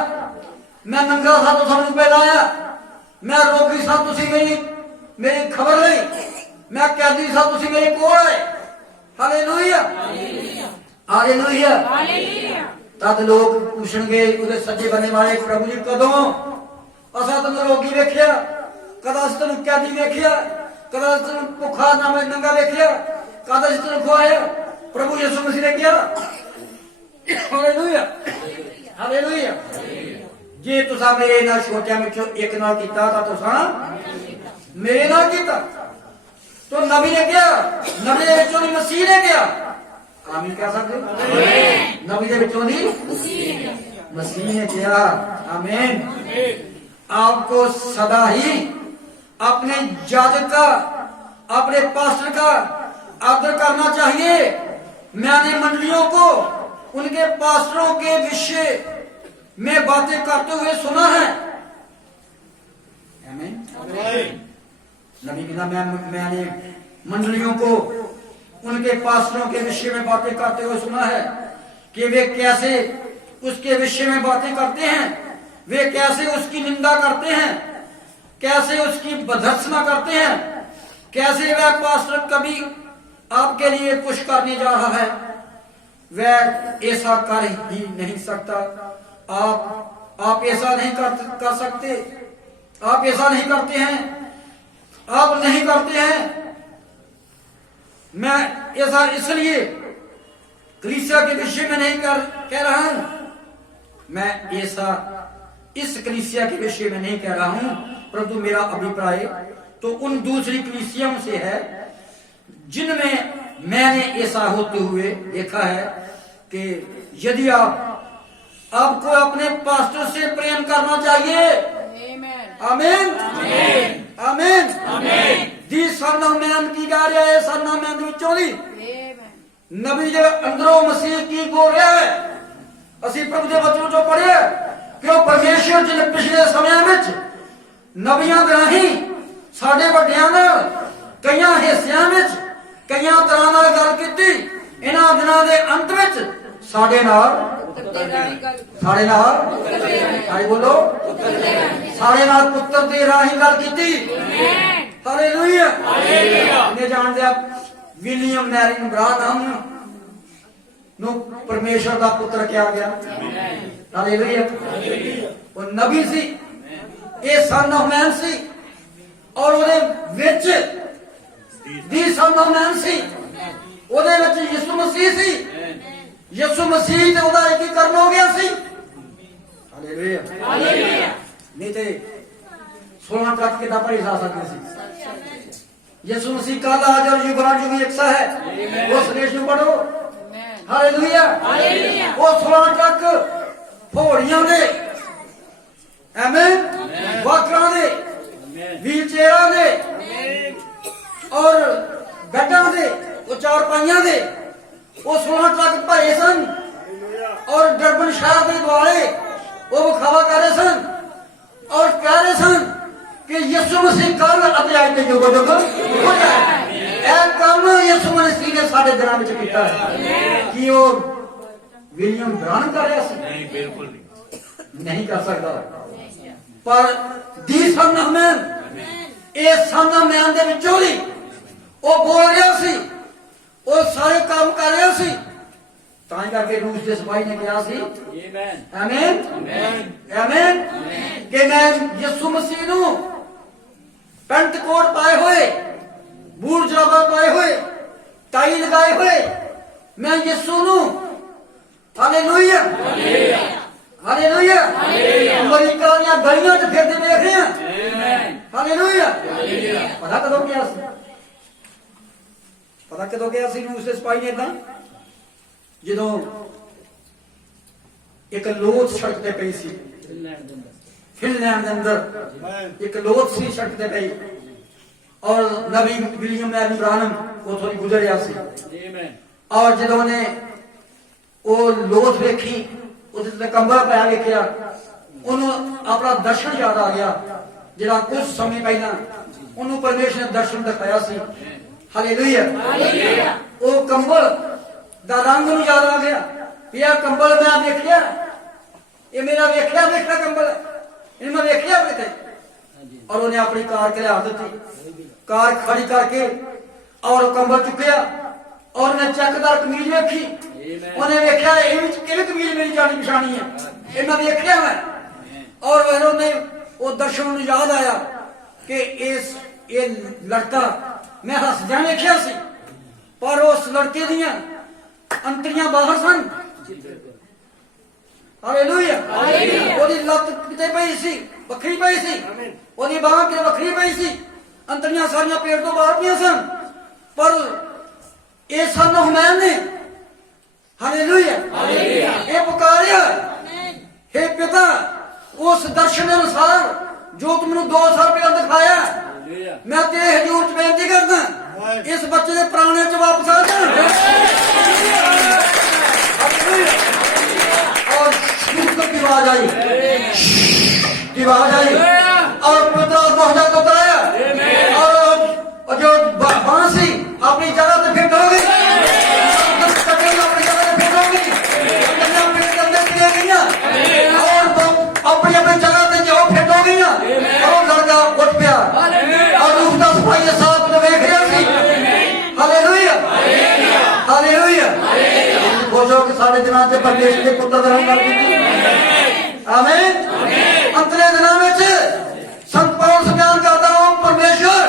ਮੈਂ ਨੰਗਾ ਸਾਂ ਤੁਸੀਂ ਮੈਨੂੰ ਪਹਿਨਾਇਆ, ਮੈਂ ਰੋਗੀ ਸਾਂ ਤੁਸੀਂ ਮੇਰੀ ਖਬਰ ਲਈ, ਮੈਂ ਕੈਦੀ ਸਾਂ ਤੁਸੀਂ ਮੇਰੇ ਕੋਲ ਆਏ। Hallelujah, hallelujah. तद लोग पूछणगे ਉਹਦੇ ਸੱਜੇ ਬੰਨੇ ਵਾਲੇ, ਪ੍ਰਭੂ ਜੀ ਕਦੋਂ ਅਸਾਂ ਤੈਨੂੰ ਰੋਗੀ ਵੇਖਿਆ, ਕਦਾ ਅਸੀਂ ਤੈਨੂੰ ਕੈਦੀ ਵੇਖਿਆ, ਕਦਾ ਅਸੀਂ ਤੈਨੂੰ ਭੁੱਖਾ ਨਾ ਨੰਗਾ ਵੇਖਿਆ, ਕਦਾ ਅਸੀਂ ਤੈਨੂੰ ਖਵਾਇਆ। ਪ੍ਰਭੂ ਯਿਸੂ ਮਸੀਹ ਨੇ ਕਿਹਾ, ਹਾਲੇਲੂਇਆ, ਹਾਲੇਲੂਇਆ, ਜੇ ਤੁਸੀਂ ਮੇਰੇ ਨਾਲ ਛੋਟਿਆਂ ਵਿੱਚੋਂ ਇੱਕ ਨਾਲ ਕੀਤਾ ਤਾਂ ਤੁਸੀਂ ਮੇਰੇ ਨਾਲ ਕੀਤਾ। तो नबी ने क्या, नबी दे विचों दी मसीह ने क्या। आमीन कह सकते हो? नबी दे विचों दी मसीह ने क्या। आमीन। आपको सदा ही अपने याजक का, अपने पास्टर का आदर करना चाहिए। मैंने मंडलियों को उनके पास्टरों के विषय में बातें करते हुए सुना है। आमीन। नबी कहना, मैंने मंडलियों को उनके पास्टरों के विषय में बातें करते हुए सुना है कि वे कैसे उसके विषय में बातें करते हैं, वे कैसे उसकी निंदा करते हैं, कैसे उसकी भर्त्सना करते हैं, कैसे वह पास्टर कभी आपके लिए कुछ करने जा रहा है, वह ऐसा कर ही नहीं सकता। आप ऐसा नहीं कर सकते, आप ऐसा नहीं करते हैं, आप नहीं करते हैं। मैं ऐसा इसलिए कलीसिया के विषय में नहीं कह रहा हूं, मैं ऐसा इस कलीसिया के विषय में नहीं कह रहा हूं, परंतु मेरा अभिप्राय तो उन दूसरी कलीसियाओं से है जिनमें मैंने ऐसा होते हुए देखा है कि यदि आपको अपने पास्टर से प्रेम करना चाहिए। आमीन, आमीन, आमीन। दी सन ऑफ मैन की गा रहा है, सन ऑफ मैन विचों दी नबी जे अंदरों मसीह की बोल रहा है। ਅਸੀਂ ਪ੍ਰਭੂ ਦੇ ਵਚਨ ਚੋਂ ਪੜ੍ਹਿਆ ਕਿ ਉਹ ਪਰਮੇਸ਼ਰ ਜੀ ਨੇ ਪਿਛਲੇ ਸਮਿਆਂ ਵਿੱਚ ਨਬੀਆਂ ਦੇ ਰਾਹੀਂ ਸਾਡੇ ਵੱਡਿਆਂ ਨਾਲ ਕਈਆਂ ਹਿੱਸਿਆਂ ਵਿੱਚ ਕਈਆਂ ਤਰ੍ਹਾਂ ਨਾਲ ਗੱਲ ਕੀਤੀ। ਇਹਨਾਂ ਦਿਨਾਂ ਦੇ ਅੰਤ ਵਿੱਚ ਸਾਡੇ ਨਾਲ ਆਈ ਬੋਲੋ, ਸਾਡੇ ਨਾਲ ਪੁੱਤਰ ਦੇ ਰਾਹੀਂ ਗੱਲ ਕੀਤੀ। Hallelujah, hallelujah. ਨੇ ਜਾਣਦੇ ਆ ਵਿਲੀਅਮ ਮੈਰਿਨ ਬ੍ਰਾਨਹਮ ਨੂੰ ਪਰਮੇਸ਼ਰ ਦਾ ਪੁੱਤਰ ਕਿਹਾ ਗਿਆ। ਹਾਲੇਲੂਇਆ। ਉਹ ਨਬੀ ਸੀ, ਇਹ ਸਨ ਆਫ ਮੈਨ ਸੀ ਔਰ ਉਹਦੇ ਵਿੱਚ ਦੀ ਸਨ ਆਫ ਮੈਨ ਸੀ, ਉਹਦੇ ਵਿੱਚ ਯਿਸੂ ਮਸੀਹ ਸੀ। ਯਿਸੂ ਮਸੀਹ ਤੇ ਉਹਦਾ ਏਕੀਕਰਨ ਹੋ ਗਿਆ ਸੀ। Hallelujah, hallelujah. ਨਹੀਂ ਤੇ 16 ਤੱਕ ਕਿਦਾਂ ਭਰੇ ਜਾ ਸਕਦੇ ਸੀ। ਯਿਸੂ ਮਸੀਹ ਕੱਲ ਅੱਜ ਔਰ ਯੁਗਾਂ ਯੁਗ ਇੱਕ ਸਾ ਹੈ। ਉਸ ਨੇ ਸ਼ੁਰੂ ਪੜੋ। Hallelujah, hallelujah. ਉਹ 16 ਤੱਕ ਫੋੜੀਆਂ ਦੇ, ਆਮੀਨ, ਵਾਕਰਾਂ ਦੇ, ਵੀਲਚੇਅਰਾਂ ਦੇ ਔਰ ਬੈੱਡਾਂ ਦੇ, ਉਹ ਚਾਰ ਪਾਈਆਂ ਦੇ, ਉਹ 16 ਟਰੱਕ ਭਰੇ ਸਨ और डरबन शहर के दुआले वो विखावा कर रहे सन और कह रहे सन कि यीशु मसीह कल अध्याय के युग युग हो जाए। यह काम यीशु मसीह ने साढ़े दिनों में किया है कि वो विलियम ब्रान कर रहा नहीं, बिल्कुल नहीं कर सकता। पर दी सन ऑफ मैन इस सन ऑफ मैन दे विचों ही वो बोल रहा सी, वो सारे काम कर रहा सी। ताई करके रूस के सिपाही ने कहा सी आमीन आमीन कि मैं यीशु मसीह नूं पेंट कोट पाए हुए, बूट जराबा पाए हुए, टाई लगाए हुए मैं यीशु नूं हालेलुया हालेलुया अमेरिका दी गलियां च फिरदे देख रहे हैं। हालेलुया पता कदों गया सी, पता कदों गया सी रूस के सिपाही ने इदां ਜਦੋਂ एक लोथ सड़क ते पई सी फिनलैंड के अंदर एक लोथ सी सड़क ते पई और नबी विलियम मैरी ब्रानम उथों गुजरिया सी और जदों ने वो लोथ वेखी उस ते कंबल पाया वेखिया उन्हों अपना दर्शन याद आ गया जिहड़ा कुछ समय पहला उन्होंने परमेश्वर ने दर्शन दिखाया सी। हालेलुया वो कंबल दा रंग नूं याद आ गया यह कंबल मैं देखिया, ये मेरा वेख्या वेखा कंबल इन मैं वेख्या किते। और उन्हें अपनी कार के लिया दी, कार खड़ी करके और कंबल चुकया और उन्हें चेकदार कमीज वेखी, उन्हें वेख्या ये कमीज मेरी जानी पछानी है, ये मैं वेख्या मैं। और फिर उन्हें वो दर्शन याद आया कि इस ये लड़का मैं हसदियां वेख्या सी पर उस लड़के दियां अंतरियां बाहर सन। हालेलुया ओदी लत किते पई सी वखरी पई सी, ओदी बाह किते वखरी पई सी, अंतरियां सारियां पेट तो बाहर पियां सन। पर ये सन ऑफ मैन ने हालेलुया ये पुकारिया हे पिता उस दर्शन अनुसार जो तुम मैनूं 2 साल पहले दिखाया मैं तेरे हजूर च बेनती करदा इस बच्चे के प्राणे च वापस आ जा और की आवाज आई, की आवाज आई और पुत्र मोहम्मद को कराया और जो बांसी अपनी जगह पे फिट हो गई, अपनी जगह पे फिट हो गई और अपनी अपनी जगह पे जो फिट हो गई और लड़का उठ गया और उसका सफाई साफ देख रहा सी। हालेलुया हालेलुया बोलो कि सारे दिनों से परमेश्वर के पुत्र दा रंग आमीन। अंतले दिनों में संत पौलुस बयान करता हूं परमेश्वर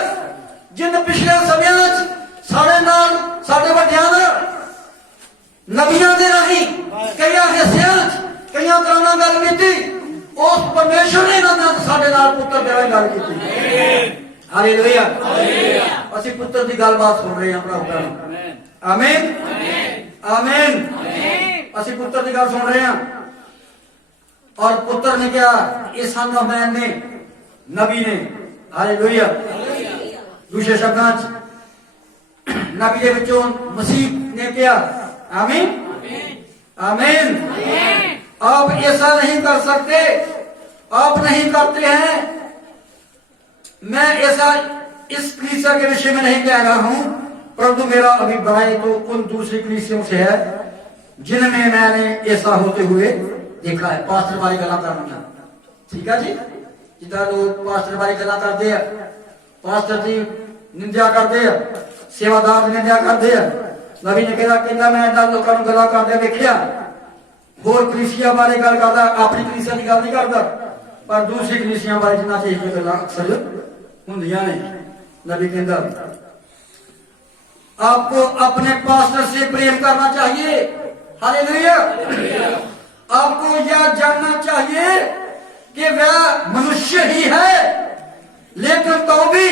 जिन पिछले समय साढ़े नाल साढ़े वड्डियां नबियां दे राही कई हिस्सियां कई तरह नाल गल कीती उस परमेश्वर ने इन्हां साढ़े नाल पुत्र दे राही गल कीती। हालेलुया ਅਸੀਂ पुत्र की गलबात सुन रहे हैं भराओ आमीन आमीन ਅਸੀਂ पुत्र की गल सुन रहे हैं और पुत्र ने क्या इस सन ऑफ मैन ने नबी ने हालेलुया दूसरे शब्दां नबी के विचों मसीह ने क्या आमीन आमीन। आप ऐसा नहीं कर सकते, आप नहीं करते हैं। मैं ऐसा इस कलीसिया के विषय में नहीं कह रहा हूं परंतु मेरा अभिप्राय तो उन दूसरी कलीसियों से है जिनमें मैंने ऐसा होते हुए देखा है। पास्टर वाली गल्लां करना ठीक है जी, जिदा लोग पास्टर वाली गल्लां करते हैं, पास्टर की निंदा करते हैं, सेवादार की निंदा करते हैं। नबी ने कहा मैं इन्हां लोकां नूं गल्लां करदे वेखिया, होर कलीसिया बारे गल करदा, अपनी कलीसिया की गल नहीं करदा पर दूसरी कलीसिया बारे जिन्हां च ये गल्लां अक्सर हुंदियां ने। नबी कहता आपको अपने पास्टर से प्रेम करना चाहिए। हालेलुया आपको यह जानना चाहिए कि वह मनुष्य ही है लेकिन तो भी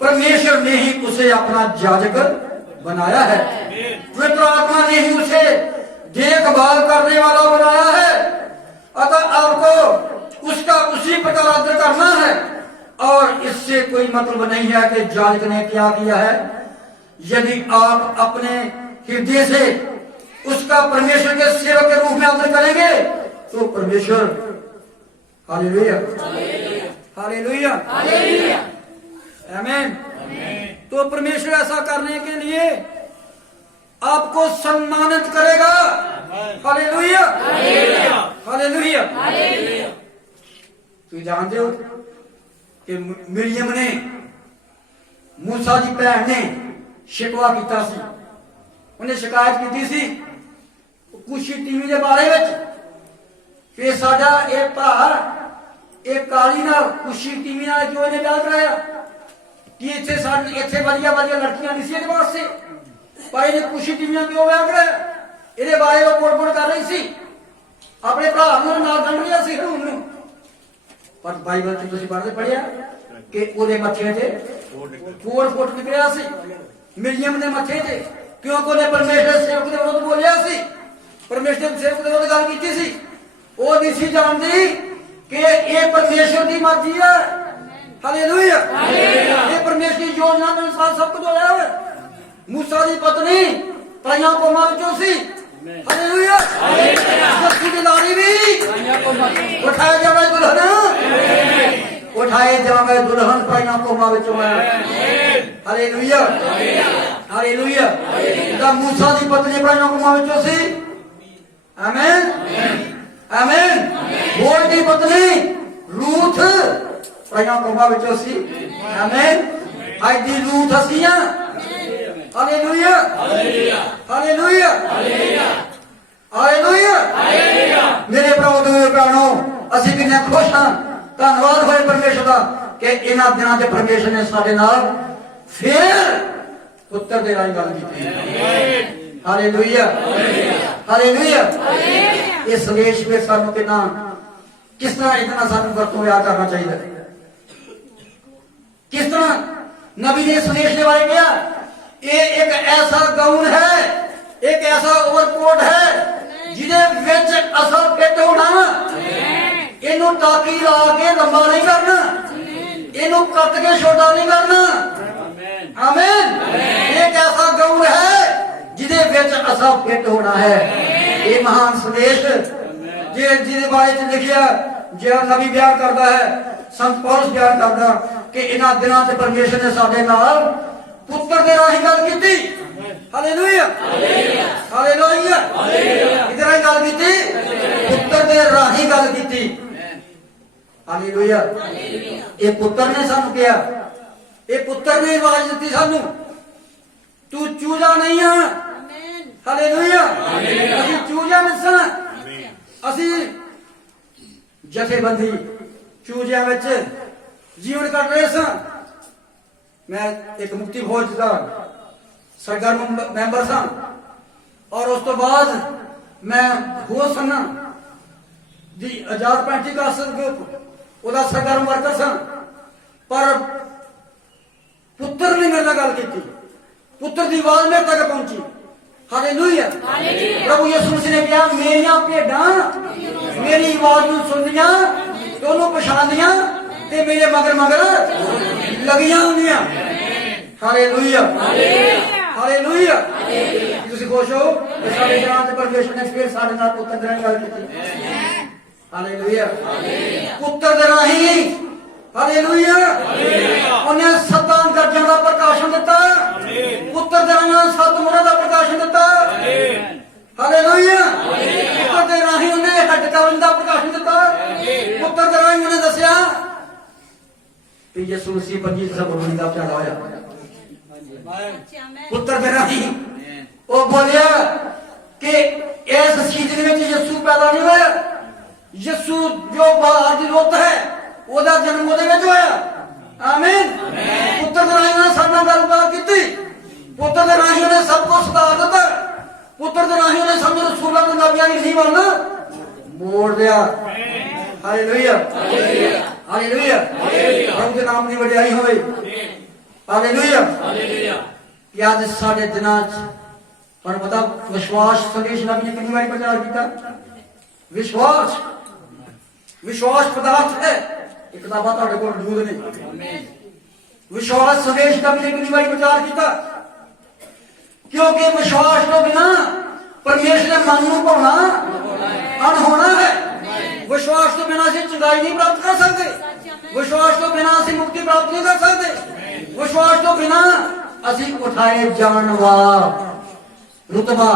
परमेश्वर ने ही उसे अपना याजक बनाया है, पवित्र आत्मा ने ही उसे देखभाल करने वाला बनाया है। अतः आपको उसका उसी प्रकार आदर करना है और इससे कोई मतलब नहीं है कि याजक ने क्या किया है। यदि आप अपने हृदय से उसका परमेश्वर के सेवक के रूप में आदर करेंगे तो परमेश्वर हालेलुया हालेलुया आमीन। तो परमेश्वर ऐसा करने के लिए आपको सम्मानित करेगा। Hallelujah hallelujah. तो जानते हो कि मिरियम ने मूसा की भैन ने शिकवा किया सी, उन्हें शिकायत की सी कुशी टीवी के बारे में कि साडा एक भरा एक काली ना कुशी टीवी ना क्यों इन्हें ब्याह कराया कि इतने इतने वधिया वधिया लड़कियां नहीं सी वास्ते, पर इन्हें कुशी टीवियां क्यों ब्याह कराया? ये बारे में बोल कर रही सी, अपने भरा नाल गंढ लिया सी हूं। पर बाइबल च तुसीं पढ़दे पढ़िया कि ओदे मत्थे ते कोड़ फुट निकलिया सी मिरियम दे मत्थे ते, क्योंकि उन्हें परमेश्वर सेवक दे विरुद्ध बोलिया सी, परमेश्वर सेवक दे विरुद्ध गल कीती सी। वो नहीं सी जानती कि ये परमेश्वर की मर्जी है। हालेलुया ये परमेश्वर की योजना के अनुसार सब कुछ होया है। मूसा की पत्नी त्राइयां कौमां विचों सी। हालेलुया यीशु की लाड़ी भी उठाए जावे दुल्हन, उठाए जावे दुल्हन त्राइयां कौमां विचों है। Hallelujah hallelujah. दा मूसा की पत्नी त्राइयां कौमां विचों सी। आमीन आमीन। बोल की पत्नी रूथ त्राइयां कौमां विचों सी। आमीन। आज दी रूथ असीं हालेलुया हालेलुया हालेलुया। मेरे भराओ ते भैणों असीं किन्ने खुश हां, धन्नवाद होए परमेश्वर दा कि इन्हां दिनां ते परमेश्वर ने साडे नाल फिर पुत्तर दे राही गल कीती। Hallelujah hallelujah. इस संदेश में सानू कितना किस तरह इतना सानू वरतों याद करना चाहिए, किस तरह नबी ने संदेश के बारे किया। ये एक ऐसा गाउन है, एक ऐसा ओवरकोट है जिदे विच असल फिट होना, इनू टाकी ला के लंबा नहीं करना, इनू कट के छोटा नहीं करना। आमीन। एक ऐसा गाउन है जिदे विच असल फिट होना है। ये महान संदेश जिहदे बारे च लिखिया जो नबी बयान करता है, संत पौलुस बयान करता कि इन्हां दिनां ते परमेश्वर ने साडे नाल पुत्र दे राही गल कीती। Hallelujah hallelujah. इधर ही गल कीती, पुत्र दे राही गल कीती। हालेलुया। ये पुत्र ने सानू कहा, ये पुत्र ने आवाज दी सानू, तू चूजा नहीं है। हालेलुया। असीं चूजा नहीं सां, असीं जथेबंदी चूजियां विच जीवन कट रहे सां। मैं एक मुक्ति फौज का सरगर्म मैंबर सा और उस तो बाद मैं हो सना दी आजाद पार्टी का ग्रुप ओदा सरगर्म वर्कर सा। पर पुत्र ने मेरे गल की, पुत्र की आवाज मेरे तक पहुंची। हालेलुया। प्रभु यीशु मसीह ने कहा मेरियां भेडां मेरी आवाज नूं सुनदियां ते ओनूं पछाणदियां ते मेरे मगर मगर लगियां होंदियां। Hallelujah hallelujah. तुसीं खुश हो कि साडे जान ते परमेश्वर ने फिर साडे नाल पुत्र दे राही गल कीती। हालेलुया पुत्र दे राही। हालेलुया उन्हें सत्तां गरजां दा प्रकाशन दिता, पुत्र दे राही सत्त मोहरां दा प्रकाशन दिता। हालेलुया पुत्र दे राही उन्हें हटकावन दा प्रकाशन दिता, पुत्र दे राही उन्हें दस्सिया कि यीशु मसीह 25 फरवरी दा प्यारा होया। पुत्र दे राही वो बोलिया कि इस सीजन में यीशु पैदा नहीं होया, यीशु जो बाहर दी रुत है ओदा जन्म ओदे विच होया। आमीन। पुत्र दे राही उन्हें साडे नाल गलबात कीती, पुत्र दे राही उन्हें सब कुछ सता दिता, पुत्र दे राही उन्हें समझ रसूलां ते नबियां दी नींह मोड़ दिया। Hallelujah hallelujah. प्रभु के नाम की वडियाई होवे। हालेलुया। कि आज साडे दिनां च पर पता विश्वास संदेश नबी ने कितनी बार प्रचार किया। विश्वास विश्वास पदार्थ है, किताबां तुहाडे कोल मौजूद ने। विश्वास संदेश नबी ने कितनी बार प्रचार किया, क्योंकि विश्वास तो बिना परमेश्वर ने मन को पाना अनहोना है। विश्वास तो बिना से चंगाई नहीं प्राप्त कर सकते। विश्वास तो बिना से मुक्ति प्राप्त नहीं कर सकते। विश्वास तो बिना असी उठाए जान वाला रुतबा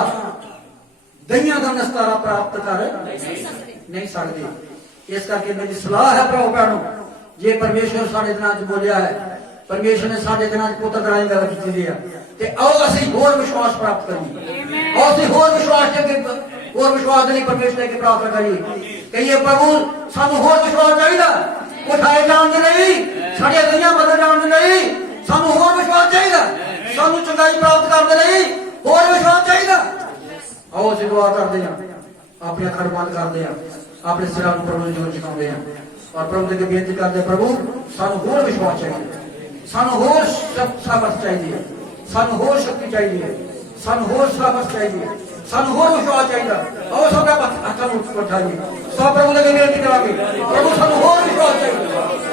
दहिया का निस्तारा प्राप्त कर नहीं सकते। इस करके मेरी सलाह है भराओ भैनों, जे परमेश्वर साढ़े दिनों च बोलिया है, परमेश्वर ने साढ़े दिनों च पुत्र कराई गल की है, ते आओ असी होर विश्वास प्राप्त करिए, आओ असी होर विश्वास के लिए परमेश्वर के प्रार्थना करिए। कहिए प्रभु सानू होर विश्वास चाहिए, उठाए जाने के लिए, साढ़े दहिया बदल जाने के लिए सानू होर विश्वास चाहिए, सानू चंगाई प्राप्त करने के लिए होर विश्वास चाहिए। आओ असी दुआ करते हैं, अपने अखर बंद करते हैं, अपने सिरा प्रभु जो चुकाते हैं और प्रभु के बेनती करते, प्रभु सानू होर विश्वास चाहिए, सानू होर सामर्थ चाहिए, सानू होर शक्ति चाहिए, सानू होर सामर्थ चाहिए, सानू होर विश्वास चाहिए। आओ सब हथों उठाइए, सब प्रभु के बेनती करांगे, प्रभु सानू होर विश्वास चाहिए,